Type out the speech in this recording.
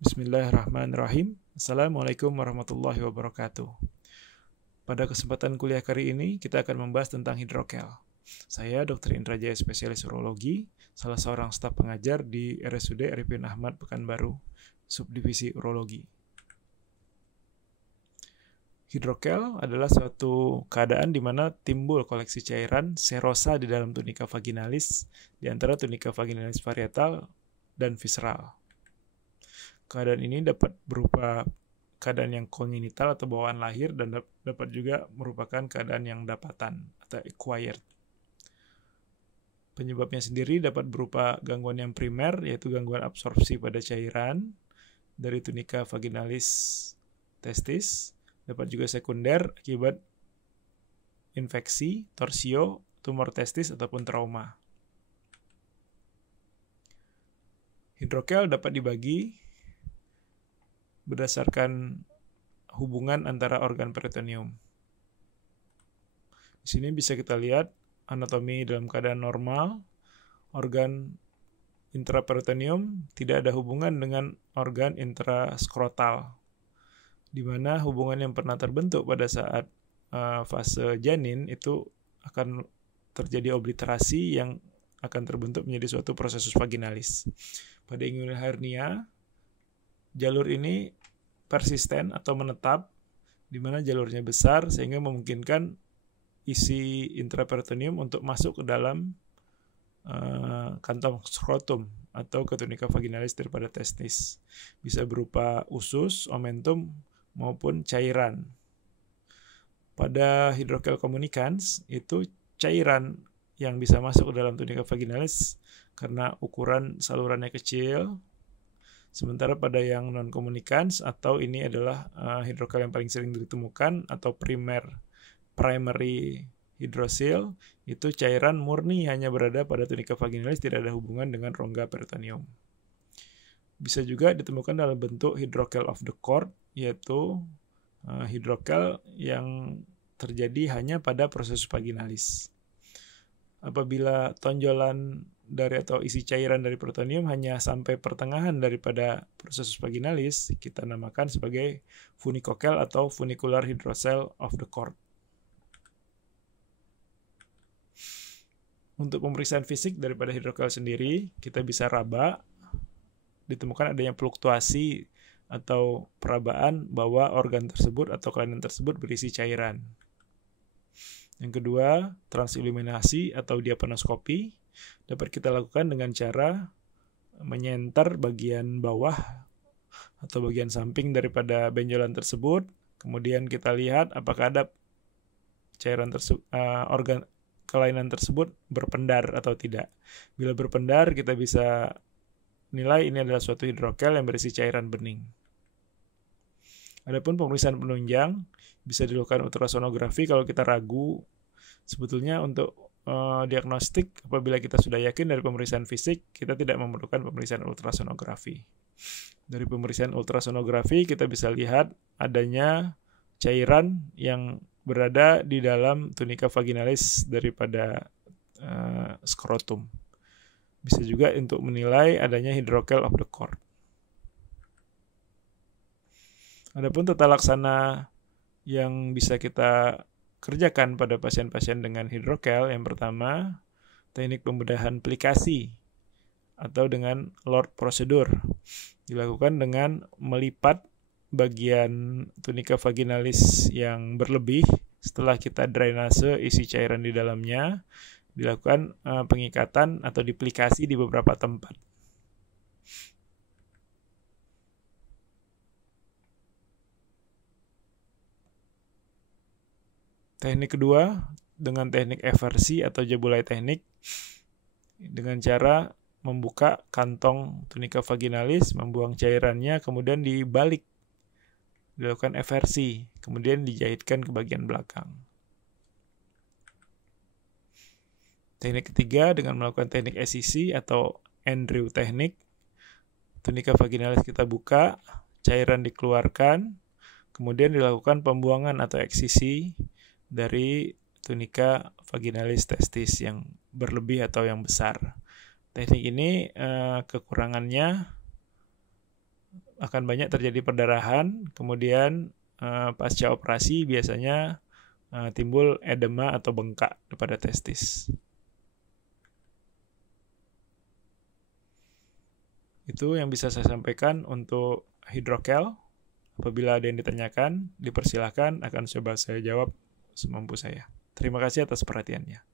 Bismillahirrahmanirrahim. Assalamualaikum warahmatullahi wabarakatuh. Pada kesempatan kuliah kali ini, kita akan membahas tentang hidrokel. Saya Dr. Indra Jaya, spesialis urologi, salah seorang staf pengajar di RSUD Arifin Ahmad Pekanbaru, subdivisi urologi. Hidrokel adalah suatu keadaan di mana timbul koleksi cairan serosa di dalam tunika vaginalis, di antara tunika vaginalis parietal dan visceral. Keadaan ini dapat berupa keadaan yang kongenital atau bawaan lahir dan dapat juga merupakan keadaan yang dapatan atau acquired. Penyebabnya sendiri dapat berupa gangguan yang primer, yaitu gangguan absorpsi pada cairan dari tunika vaginalis testis. Dapat juga sekunder akibat infeksi, torsio, tumor testis, ataupun trauma. Hidrokel dapat dibagi berdasarkan hubungan antara organ peritoneum. Di sini bisa kita lihat anatomi dalam keadaan normal, organ intraperitoneum tidak ada hubungan dengan organ intraskrotal, di mana hubungan yang pernah terbentuk pada saat fase janin itu akan terjadi obliterasi yang akan terbentuk menjadi suatu prosesus vaginalis. Pada inguinal hernia, jalur ini persisten atau menetap, di mana jalurnya besar sehingga memungkinkan isi intraperitoneum untuk masuk ke dalam kantong skrotum atau ke tunika vaginalis daripada testis. Bisa berupa usus, omentum, maupun cairan. Pada hidrokel communicans itu cairan yang bisa masuk ke dalam tunika vaginalis karena ukuran salurannya kecil. Sementara pada yang non-communicans atau ini adalah hidrokel yang paling sering ditemukan atau primary hydrocele, itu cairan murni hanya berada pada tunika vaginalis, tidak ada hubungan dengan rongga peritoneum. Bisa juga ditemukan dalam bentuk hidrokel of the cord, yaitu hidrokel yang terjadi hanya pada proses vaginalis. Apabila tonjolan dari atau isi cairan dari peritoneum hanya sampai pertengahan daripada proses vaginalis, kita namakan sebagai funicokel atau funicular hydrocele of the cord. Untuk pemeriksaan fisik daripada hidrokel sendiri, kita bisa raba, ditemukan adanya fluktuasi atau perabaan bahwa organ tersebut atau kelainan tersebut berisi cairan. Yang kedua, transiluminasi atau diapanoskopi dapat kita lakukan dengan cara menyenter bagian bawah atau bagian samping daripada benjolan tersebut. Kemudian kita lihat apakah ada cairan organ kelainan tersebut berpendar atau tidak. Bila berpendar, kita bisa nilai ini adalah suatu hidrokel yang berisi cairan bening. Adapun pemeriksaan penunjang bisa dilakukan ultrasonografi kalau kita ragu. Sebetulnya untuk diagnostik, apabila kita sudah yakin dari pemeriksaan fisik, kita tidak memerlukan pemeriksaan ultrasonografi. Dari pemeriksaan ultrasonografi kita bisa lihat adanya cairan yang berada di dalam tunika vaginalis daripada skrotum. Bisa juga untuk menilai adanya hidrokel of the cord. Adapun tata laksana yang bisa kita kerjakan pada pasien-pasien dengan hidrokel, yang pertama, teknik pembedahan plikasi atau dengan LORD prosedur. Dilakukan dengan melipat bagian tunika vaginalis yang berlebih setelah kita drainase isi cairan di dalamnya, dilakukan pengikatan atau diplikasi di beberapa tempat. Teknik kedua dengan teknik eversi atau jabulai teknik, dengan cara membuka kantong tunika vaginalis, membuang cairannya, kemudian dibalik, dilakukan eversi, kemudian dijahitkan ke bagian belakang. Teknik ketiga dengan melakukan teknik SCC atau Andrew teknik, tunika vaginalis kita buka, cairan dikeluarkan, kemudian dilakukan pembuangan atau eksisi dari tunika vaginalis testis yang berlebih atau yang besar. Teknik ini kekurangannya akan banyak terjadi perdarahan, kemudian pasca operasi biasanya timbul edema atau bengkak pada testis. Itu yang bisa saya sampaikan untuk hidrokel. Apabila ada yang ditanyakan, dipersilakan, akan coba saya jawab semampu saya. Terima kasih atas perhatiannya.